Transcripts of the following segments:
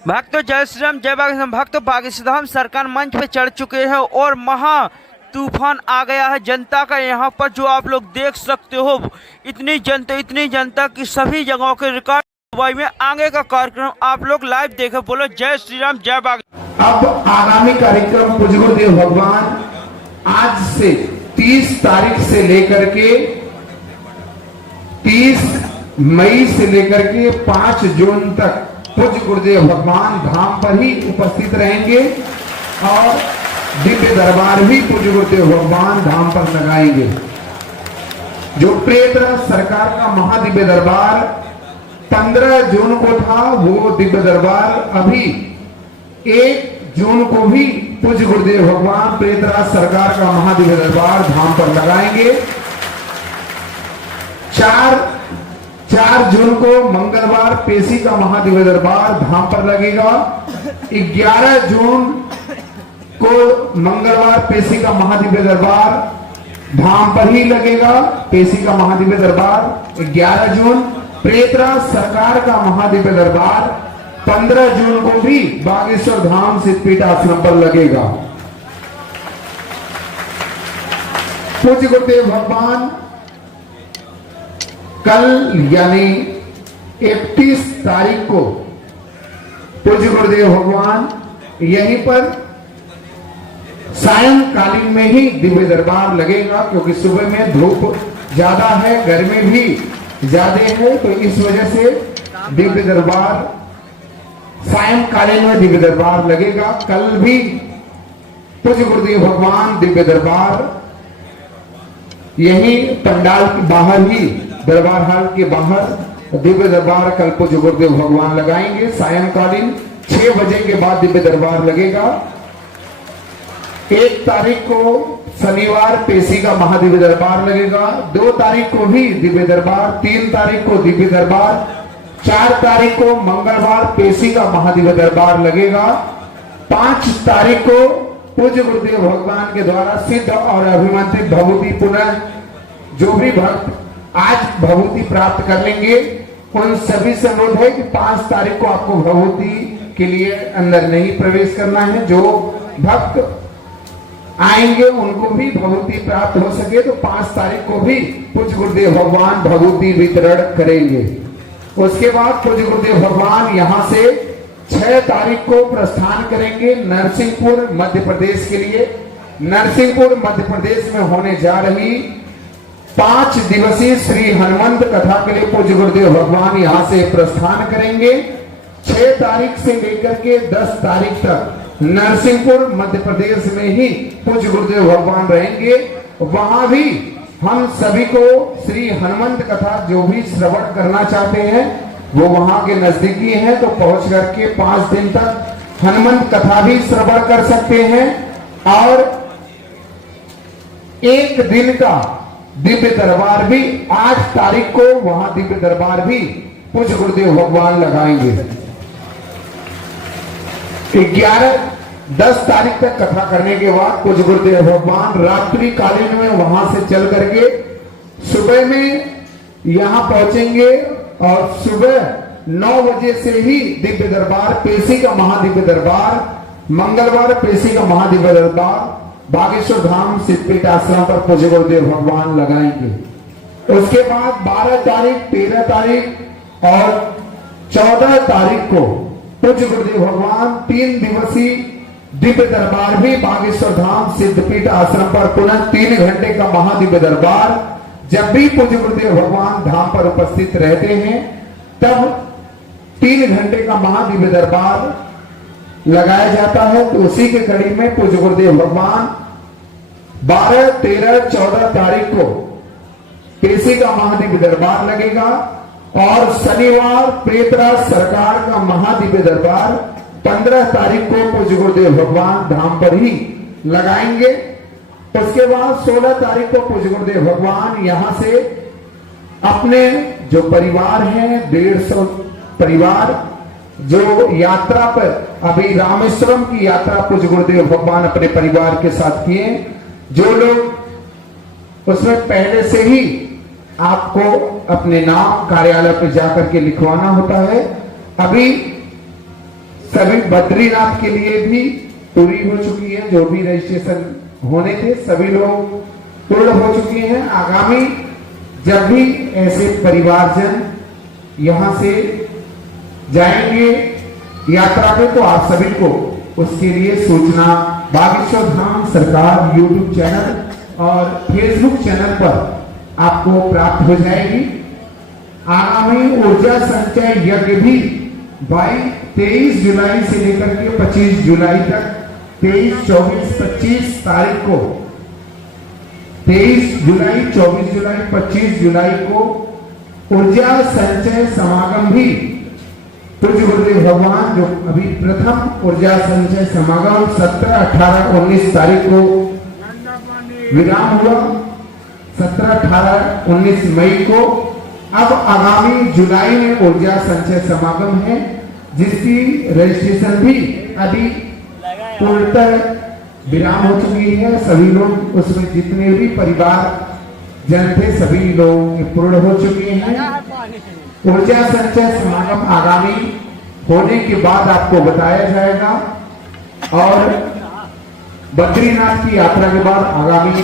भक्तों जय श्री राम जय बागेश्वर। भक्तों बागेश्वर धाम सरकार मंच पे चढ़ चुके हैं और महा तूफान आ गया है जनता का। यहाँ पर जो आप लोग देख सकते हो इतनी जनता की सभी जगहों के रिकॉर्ड दुबई में आगे का कार्यक्रम आप लोग लाइव देखे। बोलो जय श्री राम जय बागेश्वर। अब आगामी कार्यक्रम पूज्य गुरुदेव भगवान आज से 30 तारीख से लेकर के 30 मई से लेकर के 5 जून तक पूज्य गुरुदेव भगवान धाम पर ही उपस्थित रहेंगे और दिव्य दरबार भी पूज्य गुरुदेव भगवान धाम पर लगाएंगे। जो प्रेत सरकार का महादिव्य दरबार 15 जून को था, वो दिव्य दरबार अभी 1 जून को भी पूज्य गुरुदेव भगवान प्रेतराज सरकार का महादिव्य दरबार धाम पर लगाएंगे। 4 जून को मंगलवार पेशी का महादिव्य दरबार धाम पर लगेगा। 11 जून को मंगलवार पेशी का महादिव्य दरबार धाम पर ही लगेगा। पेशी का महादिव्य दरबार 11 जून, प्रेतराज सरकार का महादिव्य दरबार 15 जून को भी बागेश्वर धाम सिद्धपीठ आश्रम पर लगेगा। पूज्य गुरुदेव भगवान कल यानी 31 तारीख को पूज्य गुरुदेव भगवान यहीं पर सायंकालीन में ही दिव्य दरबार लगेगा, क्योंकि सुबह में धूप ज्यादा है, गर्मी भी ज्यादा है, तो इस वजह से दिव्य दरबार सायंकालीन में दिव्य दरबार लगेगा। कल भी पूज्य गुरुदेव भगवान दिव्य दरबार यही पंडाल के बाहर ही, दरबार हॉल के बाहर दिव्य दरबार कल पूज्य गुरुदेव भगवान लगाएंगे। सायंकालीन 6 बजे के बाद दिव्य दरबार लगेगा। 1 तारीख को शनिवार पेशी का महादिव्य दरबार लगेगा। 2 तारीख को भी दिव्य दरबार, 3 तारीख को दिव्य दरबार, 4 तारीख को मंगलवार पेशी का महादिव्य दरबार लगेगा। 5 तारीख को पूज्य गुरुदेव भगवान के द्वारा सिद्ध और अभिमंत्रित भभूति पुनः जो भी भक्त आज भभूति प्राप्त कर लेंगे, उन सभी से अनुरोध है कि 5 तारीख को आपको भभूति के लिए अंदर नहीं प्रवेश करना है। जो भक्त आएंगे उनको भी भभूति प्राप्त हो सके, तो 5 तारीख को भी पूज्य गुरुदेव भगवान भभूति वितरण करेंगे। उसके बाद पूज्य गुरुदेव भगवान यहाँ से 6 तारीख को प्रस्थान करेंगे नरसिंहपुर मध्य प्रदेश के लिए। नरसिंहपुर मध्य प्रदेश में होने जा रही 5 दिवसीय श्री हनुमंत कथा के लिए पूज्य गुरुदेव भगवान यहाँ से प्रस्थान करेंगे। 6 तारीख से लेकर के 10 तारीख तक नरसिंहपुर मध्य प्रदेश में ही पूज्य गुरुदेव भगवान रहेंगे। वहां भी हम सभी को श्री हनुमंत कथा जो भी श्रवण करना चाहते हैं वो वहां के नजदीकी हैं, तो पहुंच करके 5 दिन तक हनुमंत कथा भी श्रवण कर सकते हैं। और 1 दिन का दिव्य दरबार भी 8 तारीख को वहां दिव्य दरबार भी पूज्य गुरुदेव भगवान लगाएंगे। 10 तारीख तक कथा करने के बाद पूज्य गुरुदेव भगवान रात्रि कालीन में वहां से चल करके सुबह में यहां पहुंचेंगे और सुबह 9 बजे से ही दिव्य दरबार पेशी का महादिव्य दरबार, मंगलवार पेशी का महादिव्य दरबार बागेश्वर धाम सिद्धपीठ आश्रम पर पूज्य गुरुदेव भगवान लगाएंगे। उसके बाद 12 तारीख, 13 तारीख और 14 तारीख को पूज्य गुरुदेव भगवान 3 दिवसीय दिव्य दरबार भी बागेश्वर धाम सिद्धपीठ आश्रम पर पुनः 3 घंटे का महादिव्य दरबार। जब भी पूज्य गुरुदेव भगवान धाम पर उपस्थित रहते हैं तब 3 घंटे का महादिव्य दरबार लगाया जाता है। तो उसी के कड़ी में पूज्य गुरुदेव भगवान 12, 13, 14 तारीख को पेशी का महादिव्य दरबार लगेगा और शनिवार प्रेतराज सरकार का महादिव्य दरबार 15 तारीख को पूज्य गुरुदेव भगवान धाम पर ही लगाएंगे। उसके बाद 16 तारीख को पूज्य गुरुदेव भगवान यहां से अपने जो परिवार हैं 150 परिवार जो यात्रा पर, अभी रामेश्वरम की यात्रा पूज्य गुरुदेव भगवान अपने परिवार के साथ किए, जो लोग उसमें पहले से ही आपको अपने नाम कार्यालय पर जाकर के लिखवाना होता है। अभी सभी बद्रीनाथ के लिए भी पूरी हो चुकी है। जो भी रजिस्ट्रेशन होने थे सभी लोग पूर्ण हो चुके हैं। आगामी जब भी ऐसे परिवारजन यहां से जाएंगे यात्रा पे तो आप सभी को उसके लिए सूचना बागेश्वर धाम सरकार यूट्यूब चैनल और फेसबुक चैनल पर आपको प्राप्त हो जाएगी। आगामी ऊर्जा संचय यज्ञ भी 23 जुलाई से लेकर के 25 जुलाई तक 23, 24, 25 तारीख को 23 जुलाई, 24 जुलाई, 25 जुलाई को ऊर्जा संचय समागम भी पूज्य गुरुदेव भगवान जो अभी प्रथम ऊर्जा संचय समागम 17, 18, 19 तारीख को विराम हुआ। 17, 18, 19 मई को अब आगामी जुलाई में ऊर्जा संचय समागम है, जिसकी रजिस्ट्रेशन भी अभी पूर्णतः विराम हो चुकी है। सभी लोग उसमें जितने भी परिवार जन थे सभी लोग पूर्ण हो चुके हैं। ऊर्जा संचय समागम आगामी होने के बाद आपको बताया जाएगा और बद्रीनाथ की यात्रा के बाद आगामी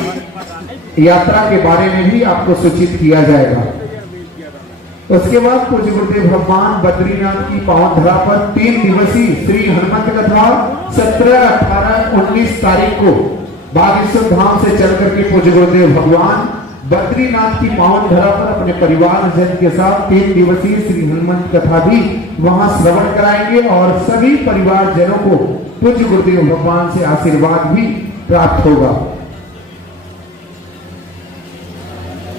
यात्रा के बारे में भी आपको सूचित किया जाएगा। उसके बाद पूज्य गुरुदेव भगवान बद्रीनाथ की पावन धरा पर 3 दिवसीय श्री हनुमत कथा 17, 18, 19 तारीख को बागेश्वर धाम से चल करके पूज्य गुरुदेव भगवान बद्रीनाथ की पावन धरा पर अपने परिवार जन के साथ 3 दिवसीय श्री हनुमत कथा भी वहां श्रवण कराएंगे और सभी परिवार जनों को पूज्य गुरुदेव भगवान से आशीर्वाद भी प्राप्त होगा।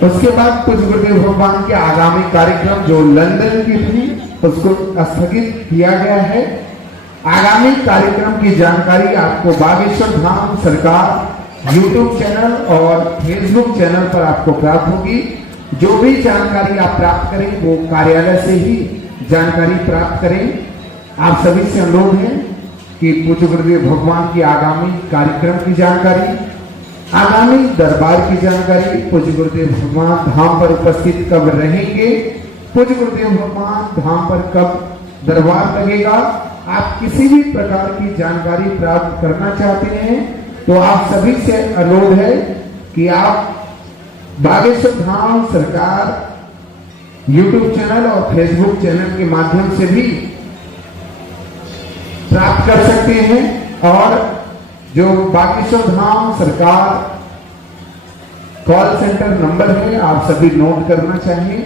उसके बाद पूज्य गुरुदेव भगवान के आगामी कार्यक्रम जो लंदन की थी उसको स्थगित किया गया है। आगामी कार्यक्रम की जानकारी आपको बागेश्वर धाम सरकार यूट्यूब चैनल और फेसबुक चैनल पर आपको प्राप्त होगी। जो भी जानकारी आप प्राप्त करें वो कार्यालय से ही जानकारी प्राप्त करें। आप सभी से अनुरोध है कि पूज्य गुरुदेव भगवान की आगामी कार्यक्रम की जानकारी, आगामी दरबार की जानकारी, पूज्य गुरुदेव भगवान धाम पर उपस्थित कब रहेंगे, पूज्य गुरुदेव भगवान धाम पर कब दरबार लगेगा, आप किसी भी प्रकार की जानकारी प्राप्त करना चाहते हैं तो आप सभी से अनुरोध है कि आप बागेश्वर धाम सरकार यूट्यूब चैनल और फेसबुक चैनल के माध्यम से भी प्राप्त कर सकते हैं। और जो बागेश्वर धाम सरकार कॉल सेंटर नंबर है आप सभी नोट करना चाहिए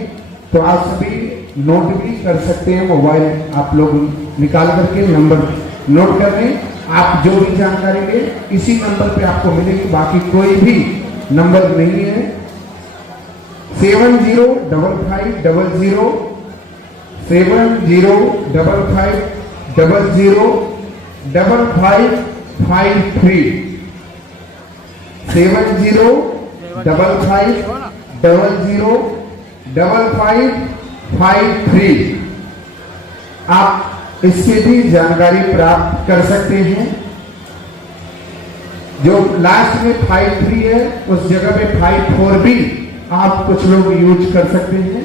तो आप सभी नोट भी कर सकते हैं। मोबाइल आप लोग निकाल करके नंबर नोट कर लें। आप जो भी जानकारी लें इसी नंबर पे आपको मिलेगी, बाकी कोई भी नंबर नहीं है। 705500 7055005553 7055005553 आप इससे भी जानकारी प्राप्त कर सकते हैं। जो लास्ट में 53 है उस जगह पे 54 भी आप कुछ लोग यूज कर सकते हैं।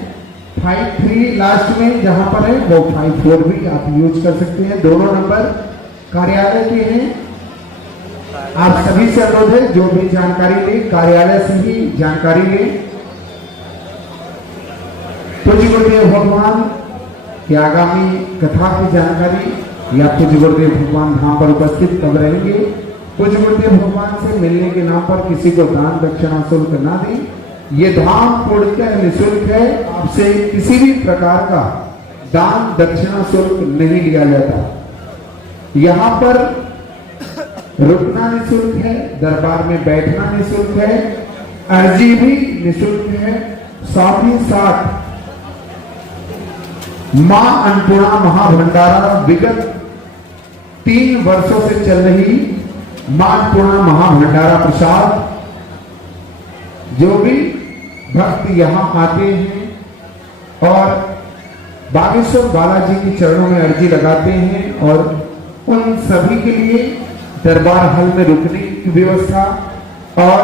53 लास्ट में जहां पर है वो 54 भी आप यूज कर सकते हैं। दोनों नंबर कार्यालय के हैं। आप सभी से अनुरोध है जो भी जानकारी ले कार्यालय से ही जानकारी ले। पूज्य गुरुदेव भगवान कि आगामी कथा की जानकारी या पूज्य गुरुदेव भगवान धाम पर उपस्थित कब रहेंगे, पूज्य गुरुदेव भगवान से मिलने के नाम पर किसी को दान दक्षिणा शुल्क ना दें। ये धाम पूर्णतः निःशुल्क है। आपसे किसी भी प्रकार का दान दक्षिणा शुल्क नहीं लिया जाता। यहाँ पर रुकना निःशुल्क है, दरबार में बैठना निःशुल्क है, अर्जी भी निःशुल्क है। साथ ही साथ मां अन्नपूर्णा महाभंडारा विगत 3 वर्षों से चल रही मां अन्नपूर्णा महाभंडारा प्रसाद जो भी भक्त यहां आते हैं और बागेश्वर बालाजी के चरणों में अर्जी लगाते हैं और उन सभी के लिए दरबार हॉल में रुकने की व्यवस्था और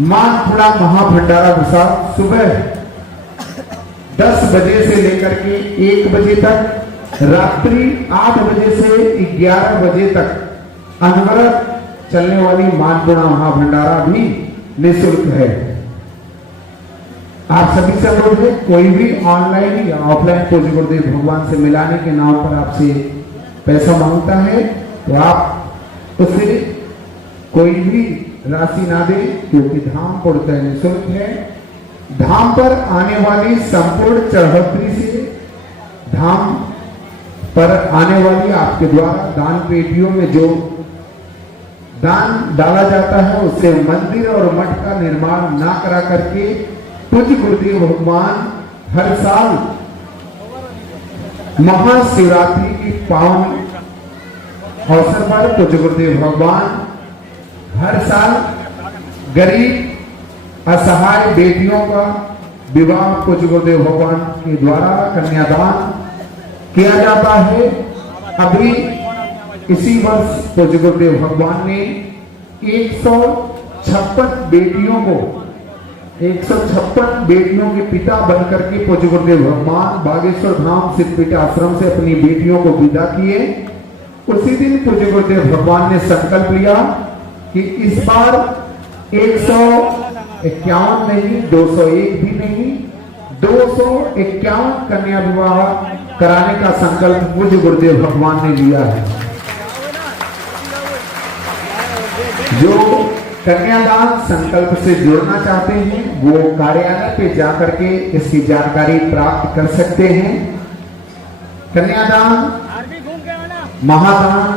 मां अन्नपूर्णा महाभंडारा प्रसाद सुबह 10 बजे से लेकर के 1 बजे तक रात्रि 8 बजे से 11 बजे तक अनवरत चलने वाली मानपूर्णा महाभंडारा भी निःशुल्क है। आप सभी से अनुरोध है, कोई भी ऑनलाइन या ऑफलाइन पूज्य गुरुदेव भगवान से मिलाने के नाम पर आपसे पैसा मांगता है तो आप उससे कोई भी राशि ना दे, क्योंकि धाम पूर्णतः निःशुल्क है। धाम पर आने वाली संपूर्ण चढ़ोतरी से धाम पर आने वाली आपके द्वारा दान पेटियों में जो दान डाला जाता है उससे मंदिर और मठ का निर्माण ना करा करके पूज्य गुरुदेव भगवान हर साल महाशिवरात्रि की पावन अवसर पर पूज्य गुरुदेव भगवान हर साल गरीब असहाय बेटियों का विवाह पूज्य गुरुदेव भगवान के द्वारा कन्यादान किया जाता है। अभी इसी वर्ष पूज्य गुरुदेव भगवान ने 156 बेटियों के पिता बनकर के पूज्य गुरुदेव भगवान बागेश्वर धाम सिद्धपीठ आश्रम से अपनी बेटियों को विदा किए। उसी दिन पूज्य गुरुदेव भगवान ने संकल्प लिया कि इस बार 151 नहीं, 201 भी नहीं, 251 कन्या विवाह कराने का संकल्प पूज्य गुरुदेव भगवान ने लिया है। जो कन्यादान संकल्प से जुड़ना चाहते हैं वो कार्यालय पे जाकर के इसकी जानकारी प्राप्त कर सकते हैं। कन्यादान महादान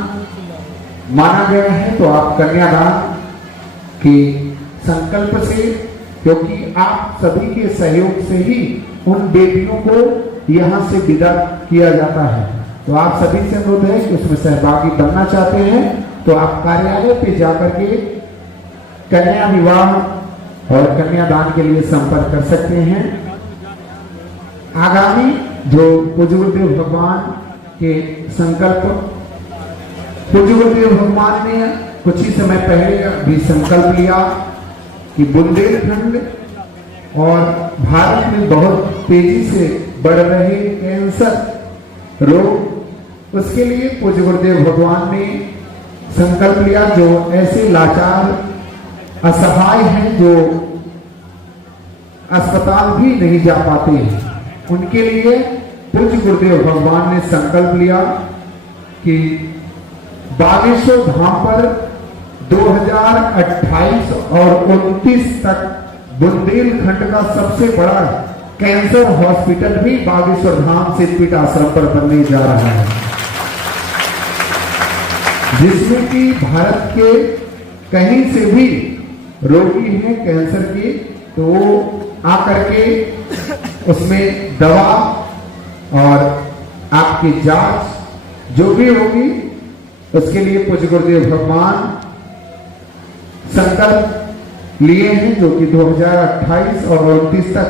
माना गया है, तो आप कन्यादान के संकल्प से, क्योंकि आप सभी के सहयोग से ही उन बेटियों को यहाँ से विदा किया जाता है, तो आप सभी से अनुरोध है कि उसमें सहभागी बनना चाहते हैं तो आप कार्यालय पे जाकर के कन्या विवाह और कन्यादान के लिए संपर्क कर सकते हैं। आगामी जो पूज्य गुरुदेव भगवान के संकल्प, पूज्य गुरुदेव भगवान ने कुछ ही समय पहले भी संकल्प लिया कि बुंदेलखंड और भारत में बहुत तेजी से बढ़ रहे कैंसर रोग, उसके लिए पूज्य गुरुदेव भगवान ने संकल्प लिया जो ऐसे लाचार असहाय हैं जो अस्पताल भी नहीं जा पाते हैं, उनके लिए पूज्य गुरुदेव भगवान ने संकल्प लिया कि बागेश्वर धाम पर 2028 और 29 तक बुंदेलखंड का सबसे बड़ा कैंसर हॉस्पिटल भी बागेश्वर धाम सिद्धपीठ आश्रम पर बनने जा रहा है, जिसमें कि भारत के कहीं से भी रोगी हैं कैंसर के, तो आकर के उसमें दवा और आपकी जांच जो भी होगी उसके लिए पूज्य गुरुदेव भगवान संकल्प लिए हैं, जो कि 2028 और 29 तक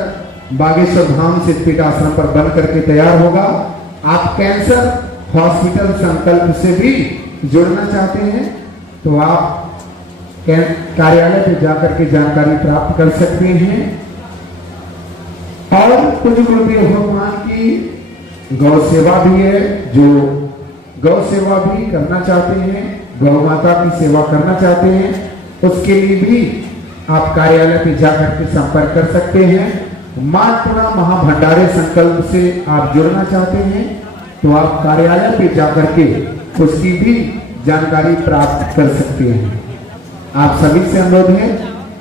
बागेश्वर धाम सिद्धपीठ आश्रम पर बन करके तैयार होगा। आप कैंसर हॉस्पिटल संकल्प से भी जुड़ना चाहते हैं तो आप कार्यालय पे जाकर के जानकारी प्राप्त कर सकते हैं। और पूज्य गुरुदेव भगवान की गौ सेवा भी है, जो गौ सेवा भी करना चाहते हैं, गौ माता की सेवा करना चाहते हैं, उसके लिए भी आप कार्यालय पे जाकर के संपर्क कर सकते हैं। मानपूर्णा महाभंडारे संकल्प से आप जुड़ना चाहते हैं तो आप कार्यालय पे जाकर के उसकी भी जानकारी प्राप्त कर सकते हैं। आप सभी से अनुरोध है,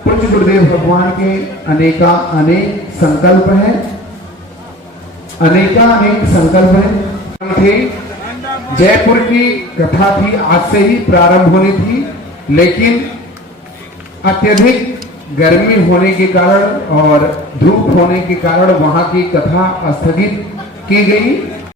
पूज्य गुरुदेव भगवान के अनेक संकल्प हैं, अनेक संकल्प हैं। जयपुर की कथा थी, आज से ही प्रारंभ होनी थी, लेकिन अत्यधिक गर्मी होने के कारण और धूप होने के कारण वहां की कथा स्थगित की गई।